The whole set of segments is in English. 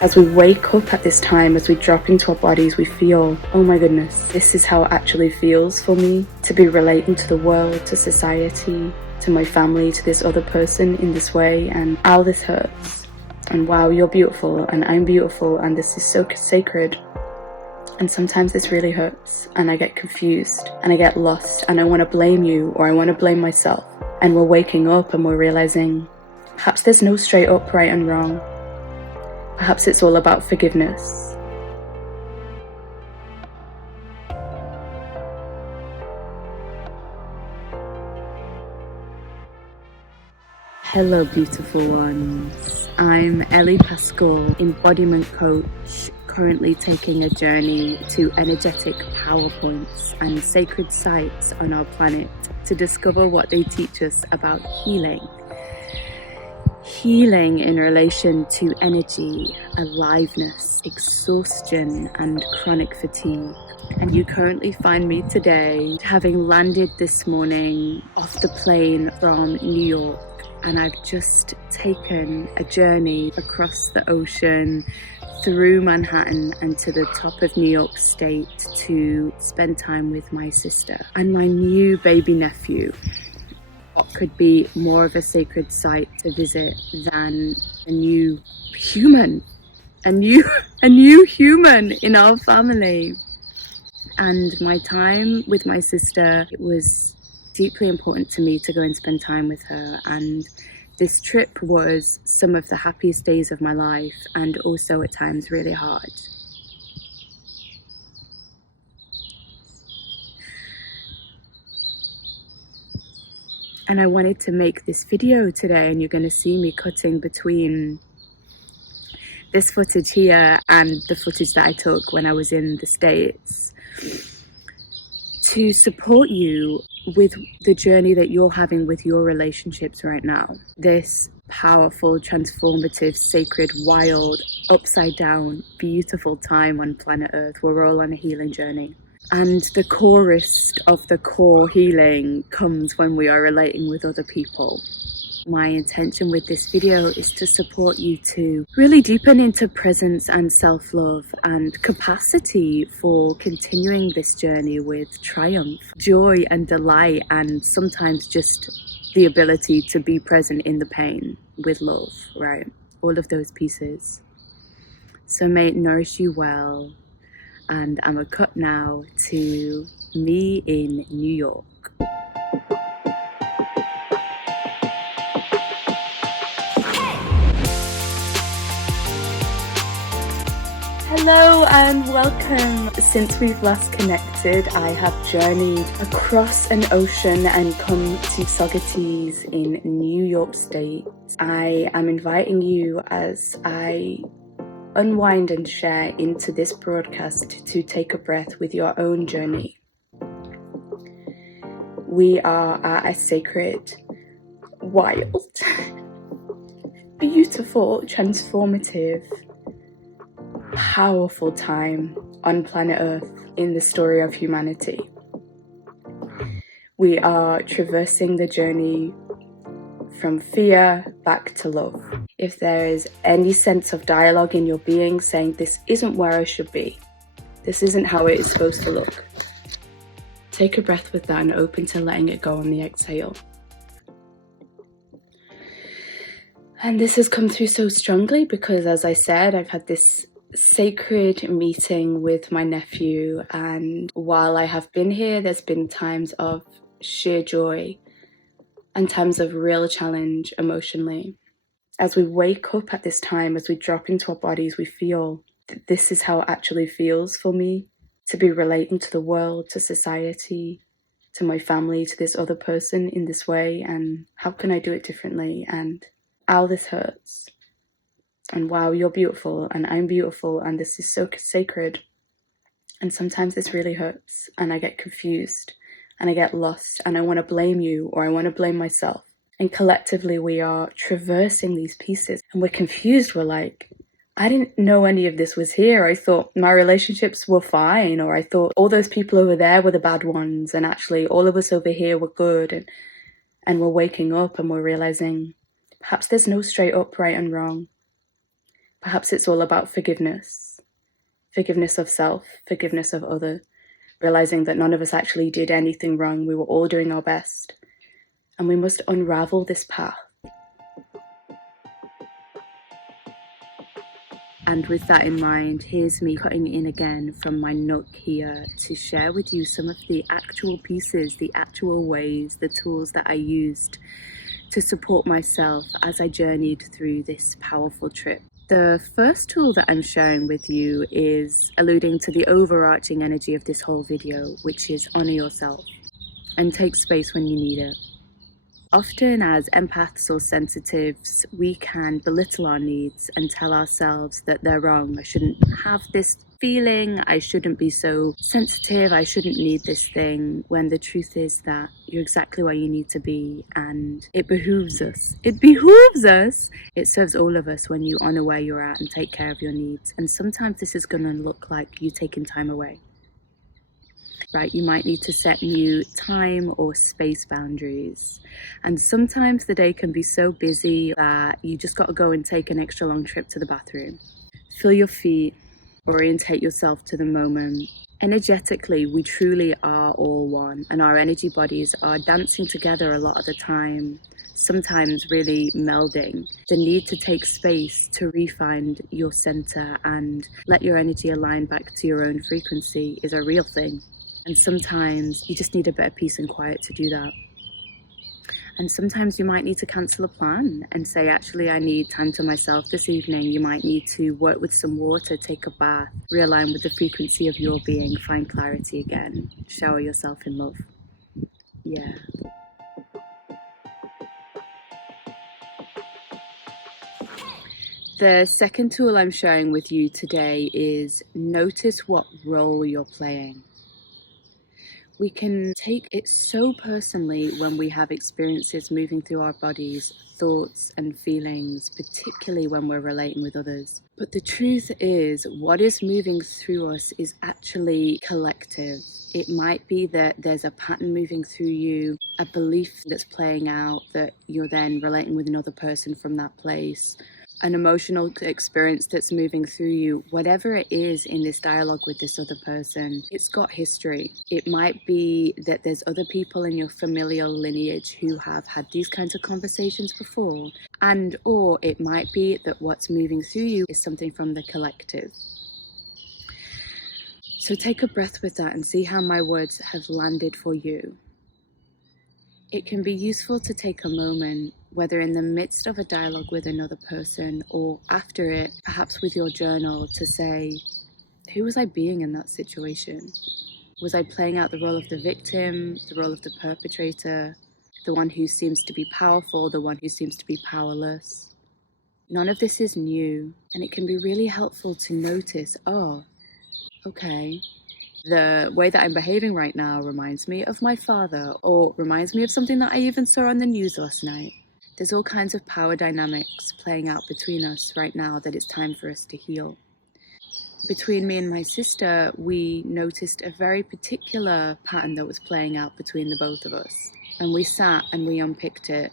As we wake up at this time, as we drop into our bodies, we feel, oh my goodness, this is how it actually feels for me to be relating to the world, to society, to my family, to this other person in this way, and ow, this hurts. And wow, you're beautiful, and I'm beautiful, and this is so sacred. And sometimes this really hurts, and I get confused, and I get lost, and I want to blame you, or I want to blame myself. And we're waking up and we're realizing, perhaps there's no straight up right and wrong. Perhaps it's all about forgiveness. Hello, beautiful ones. I'm Ellie Pascal, embodiment coach, currently taking a journey to energetic power points and sacred sites on our planet to discover what they teach us about healing. Healing in relation to energy, aliveness, exhaustion, and chronic fatigue. And you currently find me today, having landed this morning off the plane from New York. And I've just taken a journey across the ocean, through Manhattan and to the top of New York State to spend time with my sister and my new baby nephew. What could be more of a sacred site to visit than a new human, a new human in our family? And my time with my sister, it was deeply important to me to go and spend time with her. And this trip was some of the happiest days of my life, and also at times really hard. And I wanted to make this video today, and you're going to see me cutting between this footage here and the footage that I took when I was in the States, to support you with the journey that you're having with your relationships right now. This powerful, transformative, sacred, wild, upside down, beautiful time on planet Earth. We're all on a healing journey. And the corest of the core healing comes when we are relating with other people. My intention with this video is to support you to really deepen into presence and self-love and capacity for continuing this journey with triumph, joy and delight, and sometimes just the ability to be present in the pain with love, right? All of those pieces. So may it nourish you well. And I'm a cut now to me in New York. Hello and welcome. Since we've last connected, I have journeyed across an ocean and come to Socrates in New York State. I am inviting you as I unwind and share into this broadcast to take a breath with your own journey. We are at a sacred, wild, beautiful, transformative, powerful time on planet Earth in the story of humanity. We are traversing the journey from fear back to love. If there is any sense of dialogue in your being saying, this isn't where I should be, this isn't how it is supposed to look, take a breath with that and open to letting it go on the exhale. And this has come through so strongly because, as I said, I've had this sacred meeting with my nephew, and while I have been here, there's been times of sheer joy and times of real challenge emotionally. As we wake up at this time, as we drop into our bodies, we feel that this is how it actually feels for me to be relating to the world, to society, to my family, to this other person in this way, and how can I do it differently? And ow, this hurts. And wow, you're beautiful, and I'm beautiful, and this is so sacred. And sometimes this really hurts, and I get confused, and I get lost, and I want to blame you, or I want to blame myself. And collectively we are traversing these pieces, and we're confused. We're like, I didn't know any of this was here. I thought my relationships were fine, or I thought all those people over there were the bad ones, and actually all of us over here were good. And we're waking up and we're realizing perhaps there's no straight up right and wrong. Perhaps it's all about forgiveness. Forgiveness of self, forgiveness of other, realizing that none of us actually did anything wrong. We were all doing our best. And we must unravel this path. And with that in mind, here's me cutting in again from my nook here to share with you some of the actual pieces, the actual ways, the tools that I used to support myself as I journeyed through this powerful trip. The first tool that I'm sharing with you is alluding to the overarching energy of this whole video, which is honor yourself and take space when you need it. Often as empaths or sensitives, we can belittle our needs and tell ourselves that they're wrong. I shouldn't have this feeling, I shouldn't be so sensitive, I shouldn't need this thing, when the truth is that you're exactly where you need to be, and it behooves us. It behooves us! It serves all of us when you honor where you're at and take care of your needs. And sometimes this is going to look like you taking time away. Right, you might need to set new time or space boundaries. And sometimes the day can be so busy that you just got to go and take an extra long trip to the bathroom. Feel your feet, orientate yourself to the moment. Energetically, we truly are all one, and our energy bodies are dancing together a lot of the time, sometimes really melding. The need to take space to re-find your center and let your energy align back to your own frequency is a real thing. And sometimes you just need a bit of peace and quiet to do that. And sometimes you might need to cancel a plan and say, actually, I need time to myself this evening. You might need to work with some water, take a bath, realign with the frequency of your being, find clarity again, shower yourself in love. Yeah. The second tool I'm sharing with you today is notice what role you're playing. We can take it so personally when we have experiences moving through our bodies, thoughts and feelings, particularly when we're relating with others. But the truth is, what is moving through us is actually collective. It might be that there's a pattern moving through you, a belief that's playing out that you're then relating with another person from that place, an emotional experience that's moving through you. Whatever it is in this dialogue with this other person, it's got history. It might be that there's other people in your familial lineage who have had these kinds of conversations before, and or it might be that what's moving through you is something from the collective. So take a breath with that and see how my words have landed for you. It can be useful to take a moment, whether in the midst of a dialogue with another person or after it, perhaps with your journal, to say, who was I being in that situation? Was I playing out the role of the victim, the role of the perpetrator, the one who seems to be powerful, the one who seems to be powerless? None of this is new, and it can be really helpful to notice, oh, okay, the way that I'm behaving right now reminds me of my father, or reminds me of something that I even saw on the news last night. There's all kinds of power dynamics playing out between us right now that it's time for us to heal. Between me and my sister, we noticed a very particular pattern that was playing out between the both of us. And we sat and we unpicked it.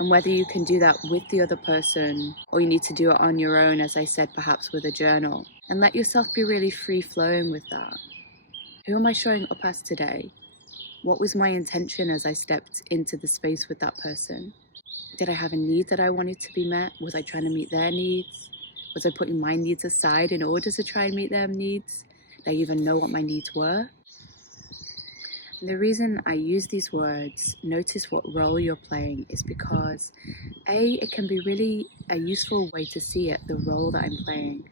And whether you can do that with the other person, or you need to do it on your own, as I said, perhaps with a journal, and let yourself be really free-flowing with that. Who am I showing up as today? What was my intention as I stepped into the space with that person? Did I have a need that I wanted to be met? Was I trying to meet their needs? Was I putting my needs aside in order to try and meet their needs? Did I even know what my needs were? And the reason I use these words, notice what role you're playing, is because A, it can be really a useful way to see it, the role that I'm playing,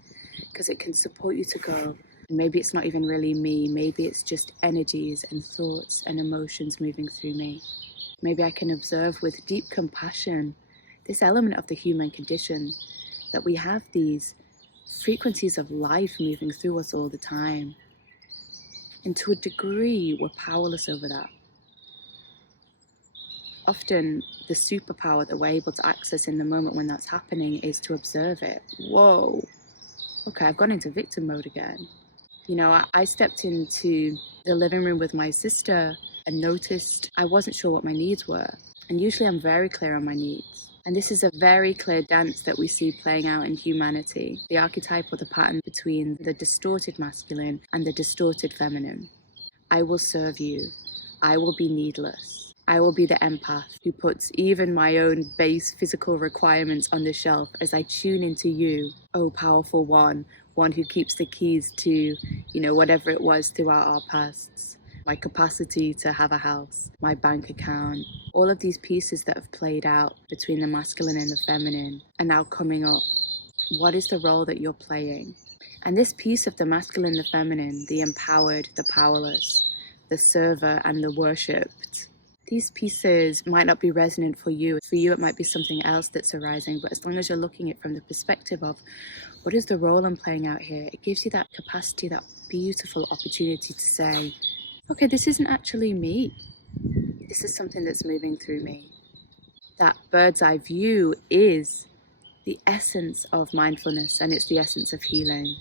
because it can support you to go, maybe it's not even really me, maybe it's just energies and thoughts and emotions moving through me. Maybe I can observe with deep compassion this element of the human condition, that we have these frequencies of life moving through us all the time. And to a degree, we're powerless over that. Often, the superpower that we're able to access in the moment when that's happening is to observe it. Whoa, okay, I've gone into victim mode again. You know, I stepped into the living room with my sister and noticed I wasn't sure what my needs were. And usually I'm very clear on my needs. And this is a very clear dance that we see playing out in humanity, the archetype or the pattern between the distorted masculine and the distorted feminine. I will serve you. I will be needless. I will be the empath who puts even my own base physical requirements on the shelf as I tune into you, oh powerful one who keeps the keys to, whatever it was throughout our pasts. My capacity to have a house, my bank account, all of these pieces that have played out between the masculine and the feminine are now coming up. What is the role that you're playing? And this piece of the masculine, the feminine, the empowered, the powerless, the server and the worshipped, these pieces might not be resonant for you. For you, it might be something else that's arising, but as long as you're looking at it from the perspective of what is the role I'm playing out here, it gives you that capacity, that beautiful opportunity to say, okay, this isn't actually me. This is something that's moving through me. That bird's eye view is the essence of mindfulness, and it's the essence of healing.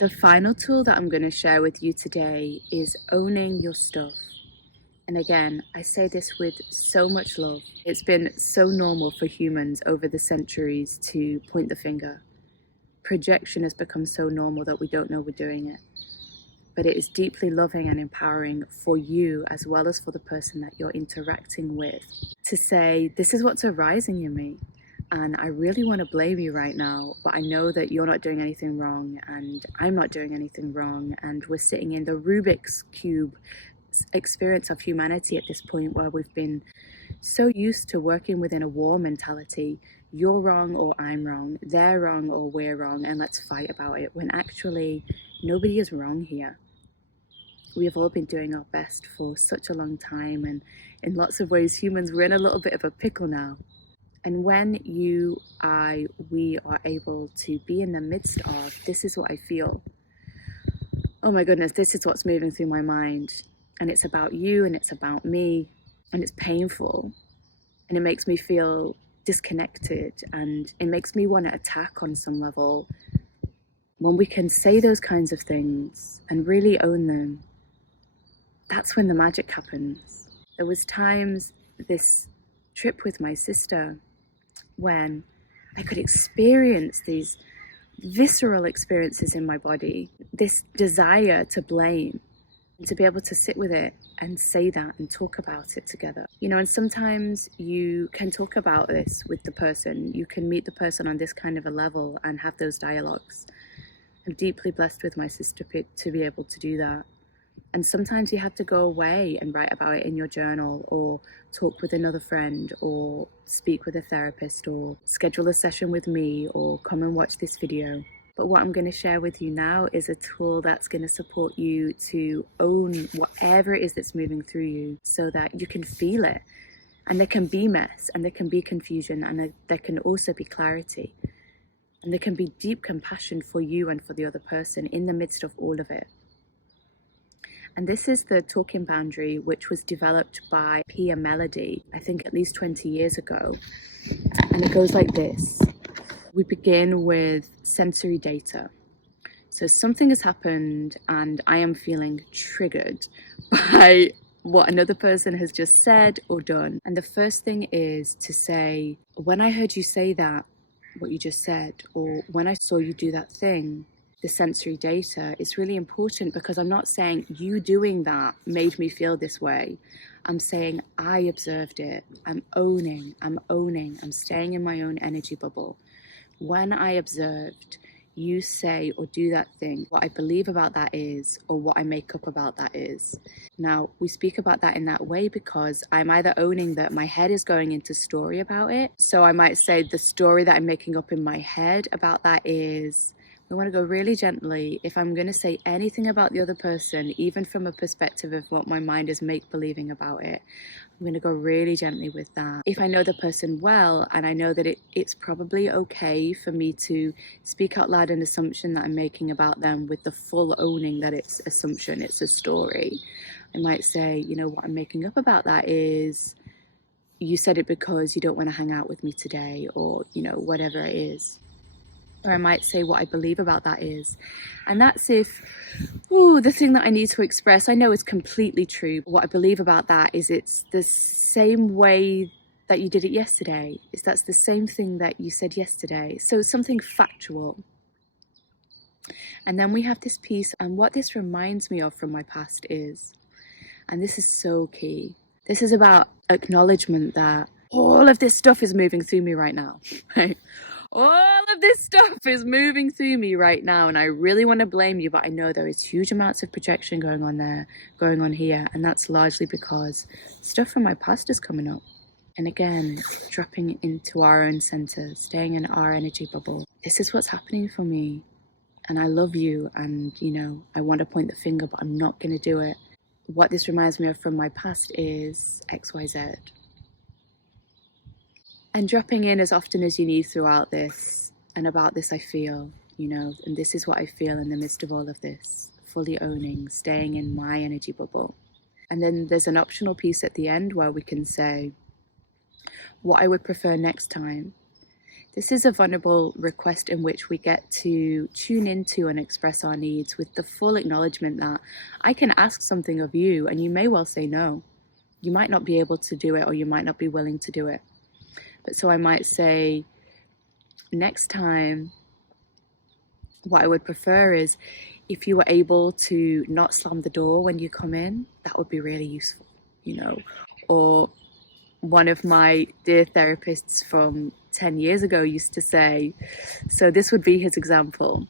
The final tool that I'm going to share with you today is owning your stuff. And again, I say this with so much love. It's been so normal for humans over the centuries to point the finger. Projection has become so normal that we don't know we're doing it. But it is deeply loving and empowering for you as well as for the person that you're interacting with to say, this is what's arising in me. And I really want to blame you right now, but I know that you're not doing anything wrong and I'm not doing anything wrong. And we're sitting in the Rubik's Cube experience of humanity at this point where we've been so used to working within a war mentality. You're wrong or I'm wrong, they're wrong or we're wrong, and let's fight about it, when actually nobody is wrong here. We have all been doing our best for such a long time, and in lots of ways humans, we're in a little bit of a pickle now. And when we are able to be in the midst of, this is what I feel, oh my goodness, this is what's moving through my mind, and it's about you and it's about me, and it's painful, and it makes me feel disconnected, and it makes me want to attack on some level. When we can say those kinds of things and really own them, that's when the magic happens. There was times this trip with my sister when I could experience these visceral experiences in my body, this desire to blame, and to be able to sit with it and say that and talk about it together. And sometimes you can talk about this with the person. You can meet the person on this kind of a level and have those dialogues. I'm deeply blessed with my sister to be able to do that. And sometimes you have to go away and write about it in your journal, or talk with another friend, or speak with a therapist, or schedule a session with me, or come and watch this video. But what I'm going to share with you now is a tool that's going to support you to own whatever it is that's moving through you, so that you can feel it. And there can be mess, and there can be confusion, and there can also be clarity. And there can be deep compassion for you and for the other person in the midst of all of it. And this is the talking boundary, which was developed by Pia Melody, I think at least 20 years ago. And it goes like this. We begin with sensory data. So something has happened and I am feeling triggered by what another person has just said or done. And the first thing is to say, when I heard you say that, what you just said, or when I saw you do that thing, the sensory data is really important, because I'm not saying you doing that made me feel this way. I'm saying I observed it. I'm owning, I'm staying in my own energy bubble. When I observed you say or do that thing, what I believe about that is, or what I make up about that is. Now, we speak about that in that way because I'm either owning that my head is going into story about it. So I might say the story that I'm making up in my head about that is, we want to go really gently. If I'm going to say anything about the other person, even from a perspective of what my mind is make-believing about it, I'm going to go really gently with that. If I know the person well, and I know that it's probably okay for me to speak out loud an assumption that I'm making about them with the full owning that it's assumption, it's a story, I might say, what I'm making up about that is, you said it because you don't want to hang out with me today, or, whatever it is. Or I might say what I believe about that is. And that's if, the thing that I need to express, I know is completely true. What I believe about that is it's the same way that you did it yesterday. That's the same thing that you said yesterday. So something factual. And then we have this piece, and what this reminds me of from my past is, and this is so key, this is about acknowledgement that all of this stuff is moving through me right now, right? All of this stuff is moving through me right now, and I really want to blame you, but I know there is huge amounts of projection going on there, going on here, and that's largely because stuff from my past is coming up. And again, dropping into our own center, staying in our energy bubble. This is what's happening for me, and I love you, and I want to point the finger, but I'm not going to do it. What this reminds me of from my past is XYZ. And dropping in as often as you need throughout this, and about this I feel, and this is what I feel in the midst of all of this, fully owning, staying in my energy bubble. And then there's an optional piece at the end where we can say, what I would prefer next time. This is a vulnerable request in which we get to tune into and express our needs with the full acknowledgement that I can ask something of you and you may well say no. You might not be able to do it, or you might not be willing to do it. But so I might say, next time, what I would prefer is if you were able to not slam the door when you come in, that would be really useful, Or one of my dear therapists from 10 years ago used to say, so this would be his example.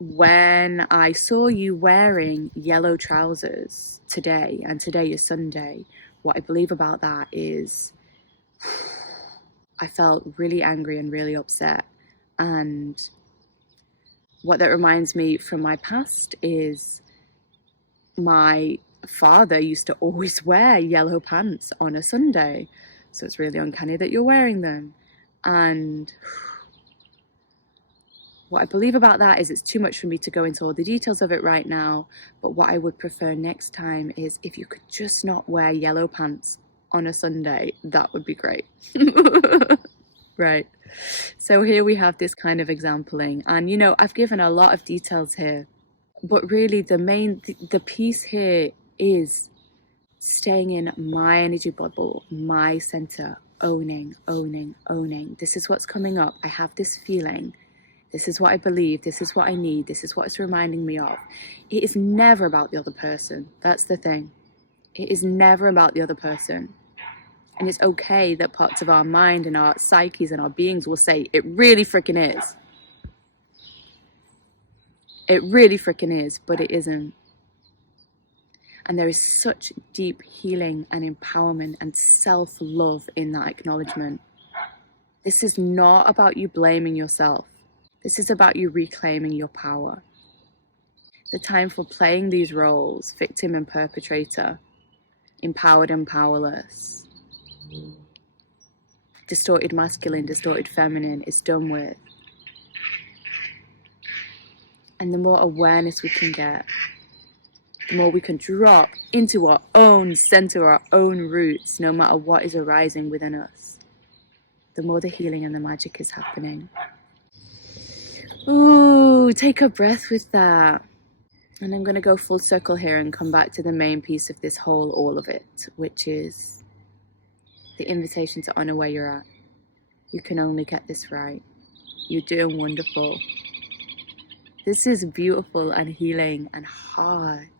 When I saw you wearing yellow trousers today, and today is Sunday, what I believe about that is I felt really angry and really upset. And what that reminds me from my past is my father used to always wear yellow pants on a Sunday. So it's really uncanny that you're wearing them. And what I believe about that is it's too much for me to go into all the details of it right now. But what I would prefer next time is if you could just not wear yellow pants on a Sunday, that would be great. Right. So here we have this kind of exampling. And, I've given a lot of details here. But really the piece here is staying in my energy bubble, my center, owning. This is what's coming up. I have this feeling. This is what I believe. This is what I need. This is what it's reminding me of. It is never about the other person. That's the thing. It is never about the other person. And it's okay that parts of our mind and our psyches and our beings will say, it really freaking is. It really freaking is, but it isn't. And there is such deep healing and empowerment and self-love in that acknowledgement. This is not about you blaming yourself. This is about you reclaiming your power. The time for playing these roles, victim and perpetrator, empowered and powerless, distorted masculine, distorted feminine, is done with. And the more awareness we can get, the more we can drop into our own center, our own roots, no matter what is arising within us, the more the healing and the magic is happening. Ooh, take a breath with that. And I'm going to go full circle here and come back to the main piece of this whole, all of it, which is the invitation to honor where you're at. You can only get this right. You're doing wonderful. This is beautiful and healing and hard.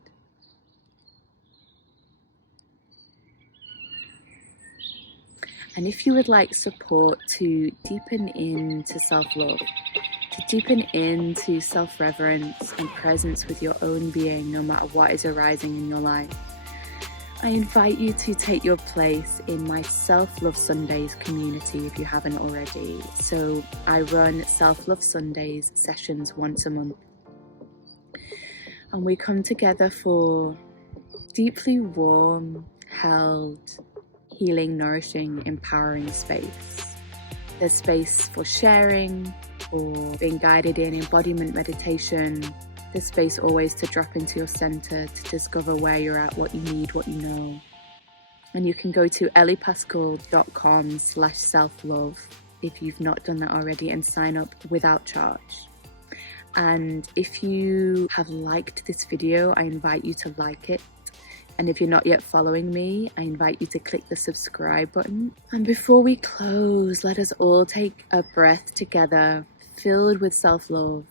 And if you would like support to deepen into self-love, to deepen into self-reverence and presence with your own being, no matter what is arising in your life, I invite you to take your place in my Self-Love Sundays community if you haven't already. So I run Self-Love Sundays sessions once a month. And we come together for deeply warm, held, healing, nourishing, empowering space. There's space for sharing, for being guided in embodiment meditation. There's space always to drop into your center, to discover where you're at, what you need, what you know. And you can go to elliepascal.com/self-love if you've not done that already, and sign up without charge. And if you have liked this video, I invite you to like it. And if you're not yet following me, I invite you to click the subscribe button. And before we close, let us all take a breath together, filled with self-love.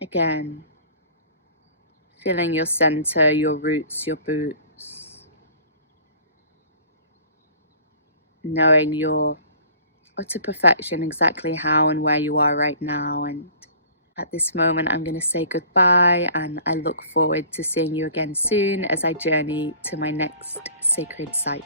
Again, feeling your center, your roots, your boots. Knowing your utter perfection, exactly how and where you are right now. And at this moment, I'm going to say goodbye, and I look forward to seeing you again soon as I journey to my next sacred site.